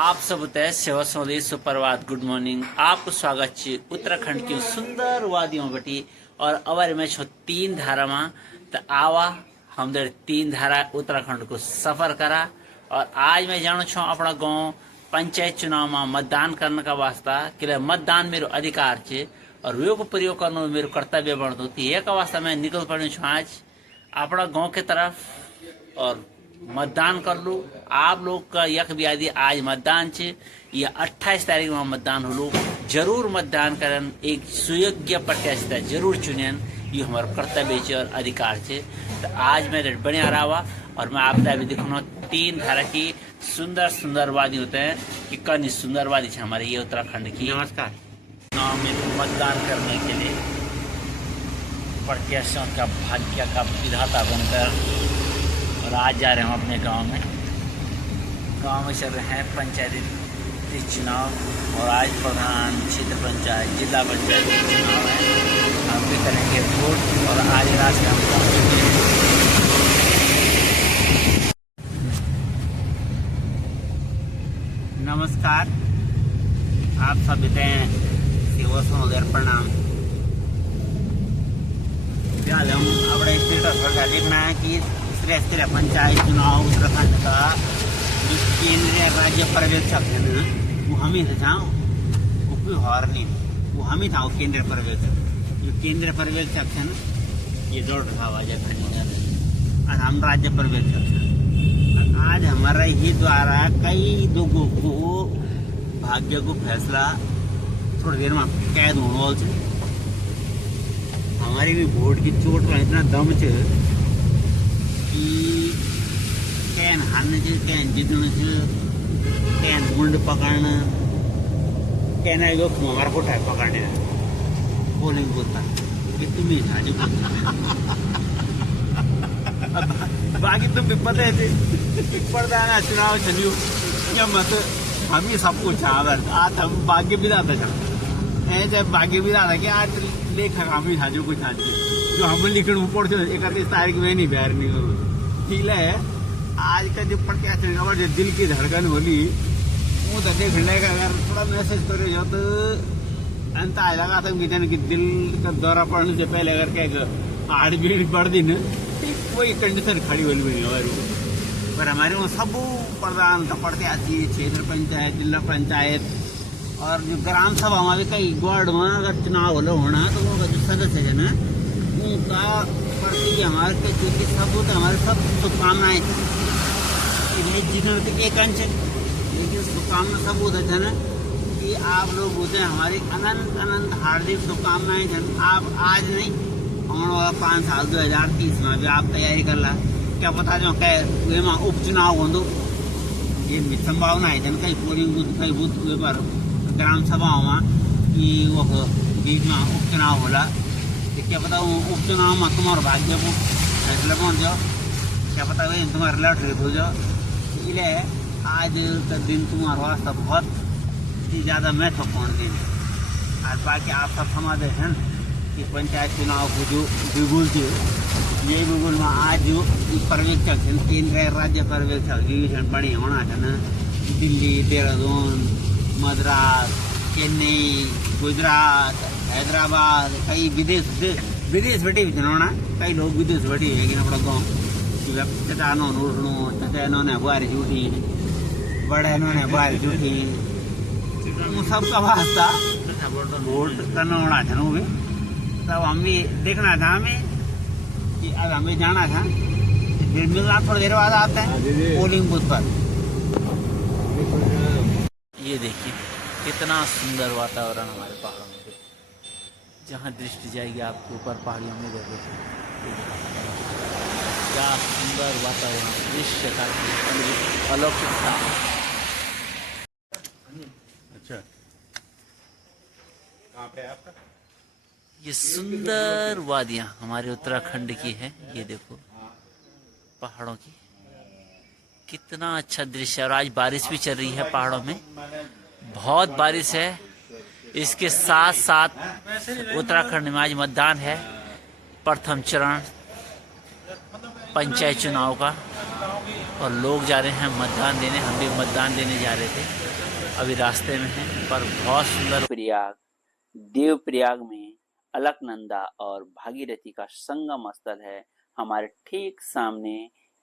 आप सब तय सेवा सोली सुप्रभात गुड मॉर्निंग। आपको स्वागत है उत्तराखंड की सुंदर वादियों बटी और अवर में छो 3 धारा में तो आवा हम 3 धारा उत्तराखंड को सफर करा। और आज मैं जानू छो अपना गांव पंचायत चुनाव में मतदान करने का वास्ता कि मतदान मेरो अधिकार है और वे को प्रयोग करना मेरो कर्तव्य बनता होती है। वास्ता मैं निकल पड़ी छो आज अपना गांव के तरफ और मतदान कर लो। आप लोग का यक भी आदि आज मतदान छे या 28 तारीख में मतदान हो लो। जरूर मतदान करन, एक सुयोग्य प्रत्याशी जरूर चुनन, ये हमारा कर्तव्य है और अधिकार है। तो आज मैं बढ़िया रहा और मैं आपका भी दिखाऊंगा 3 धारा की सुंदर सुंदर वादी होते हैं कि कौन सुंदर वादी है हमारे ये उत्तराखंड की। नमस्कार। गाँव में मतदान करने के लिए प्रत्याशियों का भाग्य का विधाता बनकर और आज जा रहे हैं हम अपने गांव में चल रहे हैं पंचायती चुनाव और आज प्रधान क्षेत्र पंचायत जिला पंचायत के चुनाव है। हम भी करेंगे वोट और आज रात में हम पहुँचेंगे। नमस्कार, आप सभी सेवा समुदाय प्रणाम। फिलहाल हम अपने स्टेटस पर देखना है कि तीसरे पंचायत चुनाव उत्तराखंड का जो केंद्रीय राज्य पर्यवेक्षक है ना, वो हम ही था, वो कोई और नहीं, वो हम ही था। वो केंद्रीय पर्यवेक्षक, जो केंद्रीय पर्यवेक्षक है ना, ये दौड़ रहा हुआ और हम राज्य पर्यवेक्षक हैं। आज हमारा ही द्वारा कई लोगों को भाग्य को फैसला थोड़ी देर में कैद होने वाले। हमारी भी वोट की चोट का इतना दम है कि कैन हारने से कैन जीतने से कैन मुंड पकड़ना कैन आएगा हमारा को टाइप पकड़ने पोलिंग बोलता कि तुम ही झाजी बाकी तुम भी पता है प्रधान चुनाव चलियो या मत हम ही सब कुछ आज हम भाग्य विधाता ऐसे भाग्य विधाता कि आज लेखक हम ही झाजू कुछ आज जो हम लिखण पड़ते 31 तारीख में नहीं बाहर निकल ठीक है। आज का जो प्रत्याशी जो दिल की धड़कन होली वो तो देख लेगा। अगर थोड़ा मैसेज करे जो तो अंत आ लगा था कि दिल का दौरा पड़ने से पहले अगर क्या हार्ट बीट बढ़ दी न कोई कंडीशन खड़ी होनी नहीं हमारे पर हमारे वो सब प्रधान प्रत्याशी क्षेत्र पंचायत जिला पंचायत और जो ग्राम सभा हमारे कई वार्ड में अगर चुनाव होना तो वो जो सदस्य है ना उनका प्रति हमारे के क्योंकि सबूत हमारे सब शुभकामनाएं जीतने एक अंश लेकिन शुभकामना सबूत है ना कि आप लोग होते हैं हमारी अनंत अनंत हार्दिक शुभकामनाएं जन। आप आज नहीं और 5 साल 2030 में भी आप तैयारी कर ला क्या पता जो कह उपचुनाव हो दो ये संभावना है जन कई पोलिंग बूथ कई बूथ पर ग्राम सभाओं में कि वो बीच में उपचुनाव होला क्या पता उपचुनाव में तुम्हारा भाग्य को फैसला पहुँच जाओ क्या पता भाई तुम्हारा लड़ रेत हो जाओ। इसलिए आज का दिन तुम्हारा वास्ता बहुत ही ज़्यादा महत्वपूर्ण दिन है। और बाकी आप सब समझते हैं कि पंचायत चुनाव को जो बिगुल थे ये बिगुल में आज जो पर्यवेक्षक केंद्रीय राज्य पर्यवेक्षक डिवीजन बने होना था ना दिल्ली देहरादून मद्रास चेन्नई गुजरात हैदराबाद कई विदेश बैठे भी होना कई लोग विदेश बैठे है कि अपना गाँव चटानो उठनो चटैनो ने बाहर झूठी बड़े ने बाहर झूठी सबका वास्ता वोट करना होना था भी तब हम भी देखना था हमें कि अब हमें जाना था फिर मिलना थोड़ी देर बाद आता है पोलिंग बूथ पर। ये देखिए कितना सुंदर वातावरण हमारे पहाड़ों में जहाँ दृष्टि जाएगी आपके ऊपर पहाड़ियों में देखो क्या सुंदर वातावरण दृश्य का अलौकिकता। अच्छा कहाँ पे आपका ये सुंदर वादियाँ हमारे उत्तराखंड की है। ये देखो पहाड़ों की कितना अच्छा दृश्य और आज बारिश भी चल रही है पहाड़ों में बहुत बारिश है। इसके साथ साथ उत्तराखंड में आज मतदान है प्रथम चरण पंचायत चुनाव का और लोग जा रहे हैं मतदान देने। हम भी मतदान देने जा रहे थे। अभी रास्ते में हैं, पर बहुत सुंदर प्रयाग, देव प्रयाग में अलकनंदा और भागीरथी का संगम स्थल है। हमारे ठीक सामने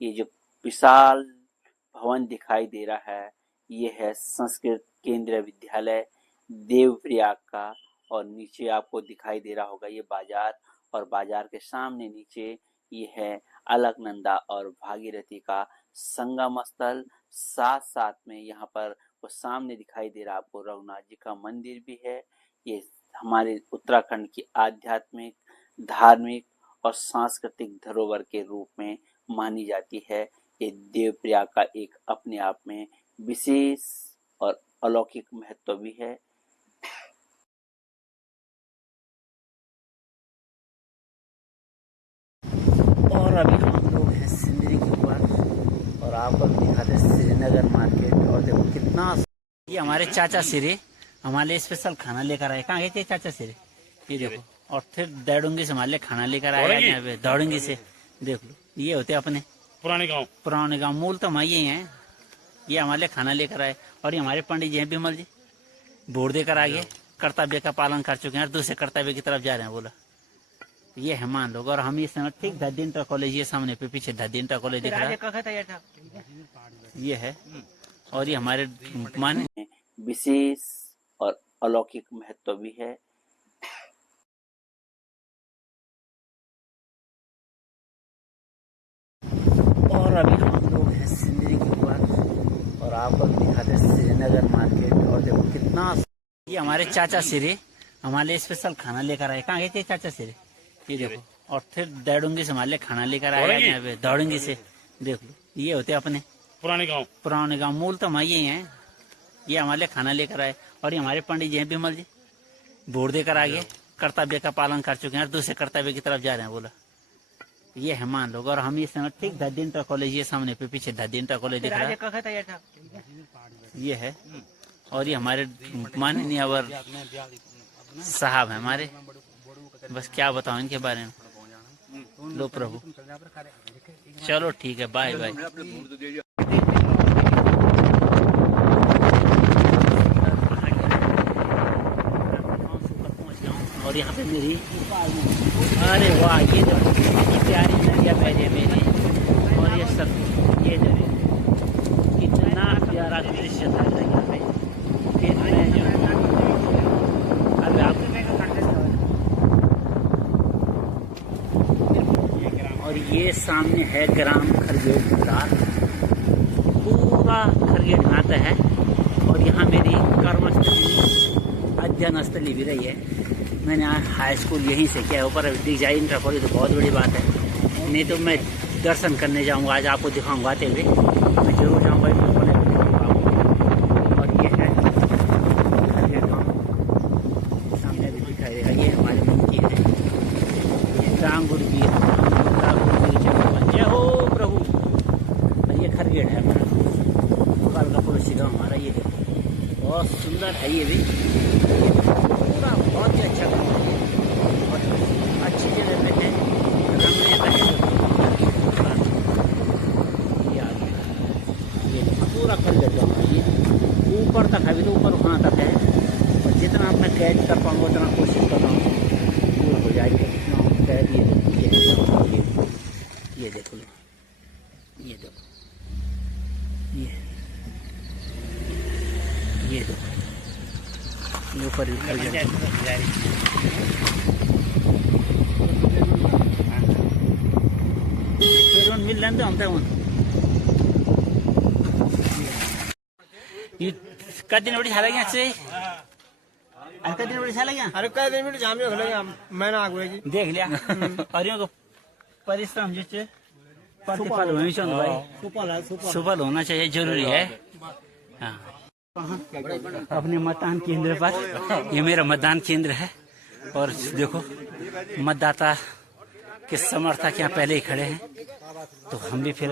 ये जो विशाल भवन दिखाई दे रहा है, ये है संस्कृत केंद्रीय विद्यालय देवप्रयाग का। और नीचे आपको दिखाई दे रहा होगा ये बाजार, और बाजार के सामने नीचे ये है अलकनंदा और भागीरथी का संगम स्थल। साथ साथ में यहाँ पर वो सामने दिखाई दे रहा आपको रघुनाथ जी का मंदिर भी है। ये हमारे उत्तराखंड की आध्यात्मिक, धार्मिक और सांस्कृतिक धरोहर के रूप में मानी जाती है। ये देवप्रयाग का एक अपने आप में विशेष और अलौकिक महत्व भी है। और अभी हम लोग हैं सिंदरी के ऊपर, और आपको दिखाते हैं श्रीनगर मार्केट। और देखो कितना, ये हमारे चाचा सिरे हमारे लिए स्पेशल खाना लेकर आए। कहाँ गए थे चाचा सिरे? ये देखो। और फिर दौड़ूंगी से हमारे लिए खाना लेकर आए यहाँ पे, दौड़ूंगी से। देख लो, ये होते अपने पुराने गाँव, मूल तो हमारे ही हैं। ये हमारे लिए खाना लेकर आए। और ये हमारे पंडित जी हैं विमल जी, बोर्ड देकर आगे कर्तव्य का पालन कर चुके हैं और दूसरे कर्तव्य की तरफ जा रहे हैं। बोला ये है मान लोग। और हम इस समय ठीक धद्दी इंटर कॉलेज, ये सामने पे पीछे धद्दी इंटर कॉलेज दिख रहा है, ये है। और ये हमारे माने विशेष और अलौकिक महत्व भी है। और अभी हम लोग हैं सिंदरी के ऊपर, और आपको दिखाते हैं श्रीनगर मार्केट। और देखो कितना, ये हमारे चाचा सिरे हमारे लिए स्पेशल खाना लेकर आए। कहाँ गए थे चाचा सिरे? ये देखो। और फिर दौड़ूंगी से हमारे लिए खाना लेकर आए यहाँ पे, दौड़ूंगी से। देख लो, ये होते अपने पुराने गाँव, मूल तो हमारे ही हैं। ये हमारे लिए खाना लेकर आए। और ये हमारे पंडित जी हैं विमल जी, बोर्ड देकर आगे कर्तव्य का पालन कर चुके हैं और दूसरे कर्तव्य की तरफ जा रहे हैं। बोला ये है मान लोग। और हम इस समय ठीक धद्दी इंटर कॉलेज, ये सामने पे पीछे धद्दी इंटर कॉलेज दिख रहा है, ये है। और ये हमारे माननीय अवर साहब है हमारे, बस क्या बताऊं इनके बारे में। लो प्रभु, चलो ठीक है, बाय बाय। और यहाँ पे मेरी, अरे वाह, ये जो प्यारी नदियाँ बह रही है मेरी, और ये सब, ये जो कितना प्यारा दृश्य था यहाँ पे। फिर मैं जो अभी आप, और ये सामने है ग्राम खरगेट घाट, पूरा खरगेट घाट है। और यहाँ मेरी कर्मस्थली, अध्ययन स्थली भी रही है। मैंने हाई स्कूल यहीं से किया है। ऊपर डिजाइन इंटर कॉलेज तो बहुत बड़ी बात है। नहीं तो मैं दर्शन करने जाऊंगा, आज आपको दिखाऊंगा आते हुए, मैं जरूर जाऊंगा इंटर कॉलेज में दिखाऊंगा। और ये है खरगेट गाँव, सामने भी दिखाई देगा। ये हमारे मंदिर है, ये डांगुर भी है, जय हो प्रभु। और ये खरगेट है हमारा, कल का पड़ोसी गाँव हमारा। ये देखो बहुत सुंदर है, ये भी पूरा बहुत ही अच्छा गाँव है और अच्छी जगह पे है, रमणीय है। ये आ गया, ये पूरा खरगेट गाँव है। ये ऊपर तक, अभी तो ऊपर वहाँ तक है, और जितना मैं कैद कर पाऊँगा उतना कोशिश कर रहा हूँ, दूर हो जाएगी इतना कैद। ये देख लो, ये देखो, ये देखो, ऊपर मिल रहे हम तो का दिन बड़ी हाल से का दिन बड़ी हाल गया। अरे का दिन बड़ी जाम हो गया, मैं ना आगुए जी देख लिया। और यो परिश्रम जो प्रतिफल हमेशा भाई सुफल होना चाहिए, जरूरी है। हाँ, अपने मतदान केंद्र पर, ये मेरा मतदान केंद्र है। और देखो मतदाता के समर्थक यहाँ पहले ही खड़े हैं, तो हम भी फिर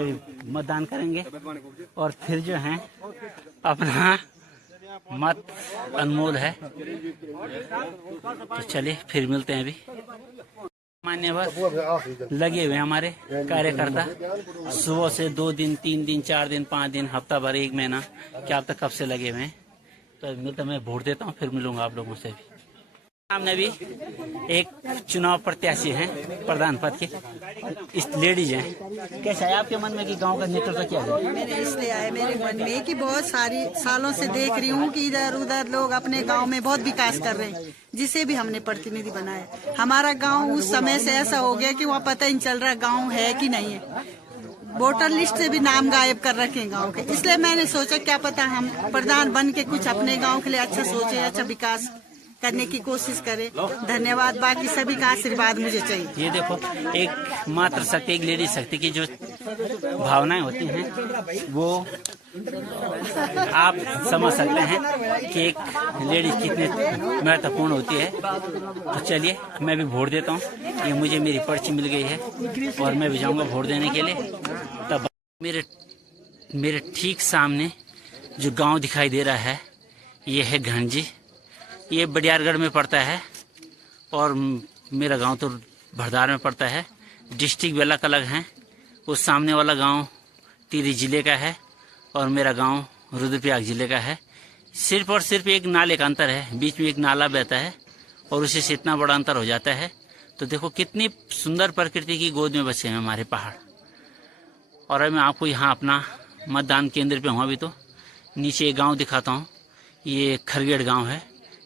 मतदान करेंगे। और फिर जो है अपना मत अनमोल है, तो चलिए फिर मिलते हैं। अभी मान्यवर लगे हुए हमारे कार्यकर्ता, सुबह से 2 दिन 3 दिन 4 दिन 5 दिन हफ्ता भर 1 महीना, क्या अब तक कब से लगे हुए हैं। तो तो मिलता, मैं वोट देता हूँ, फिर मिलूंगा आप लोगों से भी। सामने भी एक चुनाव प्रत्याशी हैं प्रधान पद के, इस लेडीज हैं। कैसा है आपके मन में कि गांव का नेतृत्व क्या है? मैंने इसलिए आए मेरे मन में कि बहुत सारी सालों से देख रही हूँ कि इधर उधर लोग अपने गांव में बहुत विकास कर रहे हैं, जिसे भी हमने प्रतिनिधि बनाया। हमारा गांव उस समय से ऐसा हो गया कि वहाँ पता ही नहीं चल रहा गांव है कि नहीं है। वोटर लिस्ट से भी नाम गायब कर रखे हैं गांव के। इसलिए मैंने सोचा क्या पता हम प्रधान बन के कुछ अपने गांव के लिए अच्छा सोचे, अच्छा विकास करने की कोशिश करें। धन्यवाद, बाकी सभी का आशीर्वाद मुझे चाहिए। ये देखो, एक मात्र शक्ति, एक लेडी शक्ति की जो भावनाएं होती हैं वो आप समझ सकते हैं कि एक लेडी कितनी महत्वपूर्ण होती है। तो चलिए, मैं भी वोट देता हूँ। ये मुझे मेरी पर्ची मिल गई है और मैं भी जाऊँगा वोट देने के लिए। तब मेरे ठीक सामने जो गांव दिखाई दे रहा है ये है घंजी। ये बडियारगढ़ में पड़ता है और मेरा गांव तो भरदार में पड़ता है। डिस्ट्रिक्ट भी अलग अलग हैं। उस सामने वाला गांव टिहरी जिले का है और मेरा गांव रुद्रप्रयाग जिले का है। सिर्फ और सिर्फ एक नाले का अंतर है, बीच में एक नाला बहता है और उसी से इतना बड़ा अंतर हो जाता है। तो देखो कितनी सुंदर प्रकृति की गोद में बसे हैं हमारे पहाड़। और अब मैं आपको यहाँ अपना मतदान केंद्र पे हूँ अभी। तो नीचे एक गाँव दिखाता हूँ। ये खरगेड़ गाँव है।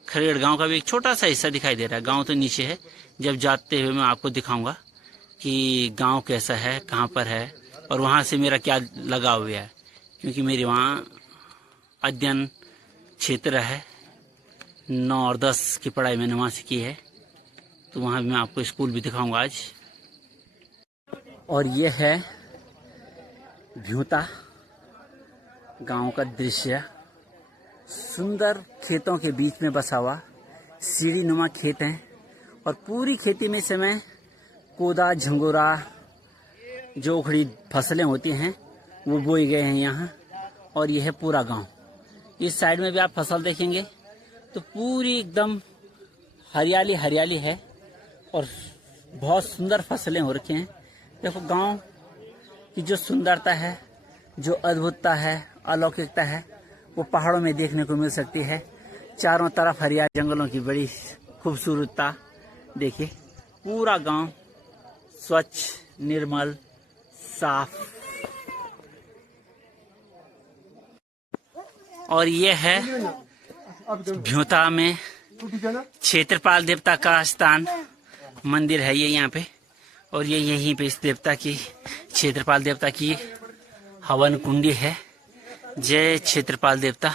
खरगेड़ गांव का भी एक छोटा सा हिस्सा दिखाई दे रहा है। गांव तो नीचे है। जब जाते हुए मैं आपको दिखाऊंगा कि गांव कैसा है, कहां पर है और वहां से मेरा क्या लगाव हुआ है, क्योंकि मेरे वहां अध्ययन क्षेत्र है। 9 और 10 की पढ़ाई मैंने वहां से की है। तो वहां भी मैं आपको स्कूल भी दिखाऊंगा आज। और ये है भ्यूता गांव का दृश्य। सुंदर खेतों के बीच में बसा हुआ सीढ़ी नुमा खेत हैं और पूरी खेती में समय कोदा, झंगोरा, जो उखड़ी फसलें होती हैं वो बोई गए हैं यहाँ। और यह है पूरा गांव। इस साइड में भी आप फसल देखेंगे तो पूरी एकदम हरियाली हरियाली है और बहुत सुंदर फसलें हो रखी हैं। देखो, गांव की जो सुंदरता है, जो अद्भुतता है, अलौकिकता है, वो पहाड़ों में देखने को मिल सकती है। चारों तरफ हरियाली, जंगलों की बड़ी खूबसूरतता देखिए। पूरा गांव स्वच्छ, निर्मल, साफ। और ये है भ्यूता में क्षेत्रपाल देवता का स्थान, मंदिर है ये यहाँ पे। और ये यहीं पे इस देवता की, क्षेत्रपाल देवता की हवन कुंडी है। जय क्षेत्रपाल देवता।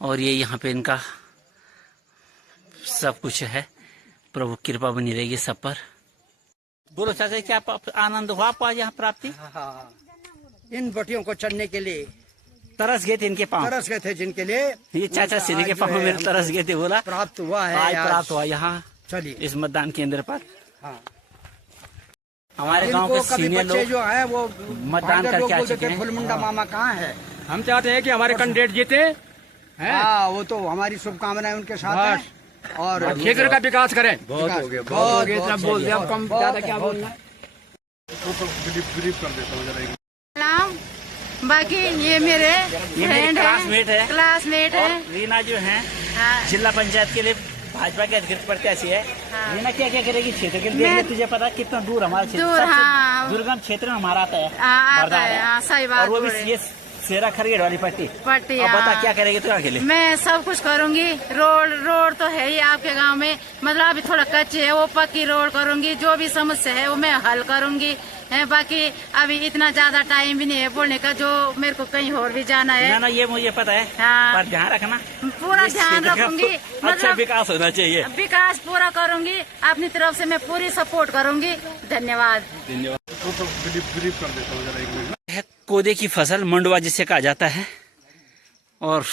और ये यहाँ पे इनका सब कुछ है। प्रभु कृपा बनी रहेगी सब पर। बोलो चाचा, क्या आनंद हुआ आपको आज यहाँ प्राप्ति? हाँ, इन बटियों को चढ़ने के लिए तरस गए थे इनके पाँव, तरस गए थे जिनके लिए। ये चाचा श्री के पाँव मेरे तरस गए थे। बोला प्राप्त हुआ है, आज प्राप्त हुआ यहाँ। चलिए इस मतदान केंद्र पर। हाँ, हमारे गांव के सीनियर लोग जो है वो मतदान करके आ चुके हैं। फुलमुंडा मामा कहाँ है? हम चाहते हैं कि हमारे कैंडिडेट जीते हैं। हाँ, वो तो हमारी शुभकामनाएं उनके साथ है। और क्षेत्र का विकास करें। बहुत हो गया, बहुत इतना बोल दिया, अब कम ज्यादा क्या बोलना। बाकी ये मेरे फ्रेंड क्लासमेट है। क्लासमेट और है। रीना जो है हाँ। जिला पंचायत के लिए भाजपा के अधिकृत प्रत्याशी है। हाँ। रीना क्या क्या करेगी क्षेत्र के लिए? तुझे पता कितना दूर हमारा क्षेत्र, दूर, सबसे हाँ। दुर्गम क्षेत्र में हमारा आता है। आता बरदार है, हाँ, सही बात और वो भी बोले। ये सेरा खरगेड़ वाली पट्टी। अब बता हाँ। क्या करेगी तू अकेले? मैं सब कुछ करूंगी। रोड तो है ही आपके गांव में, मतलब अभी थोड़ा कच्ची है, वो पक्की रोड करूंगी। जो भी समस्या है वो मैं हल करूंगी। है बाकी अभी इतना ज्यादा टाइम भी नहीं है बोलने का, जो मेरे को कहीं और भी जाना है। ना ये मुझे पता है। हाँ। पर ध्यान रखना, पूरा ध्यान रखूंगी। अच्छा विकास होना चाहिए। विकास पूरा करूंगी अपनी तरफ से, मैं पूरी सपोर्ट करूंगी। धन्यवाद। कोदे की फसल मंडवा जिसे कहा जाता है। और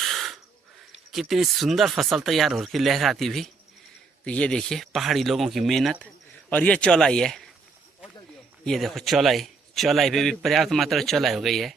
कितनी सुंदर फसल तैयार हो रही, लहराती भी। तो ये देखिए पहाड़ी लोगों की मेहनत। और ये चौलाई है। ये देखो चौलाई पे भी पर्याप्त मात्रा चौलाई हो गई है।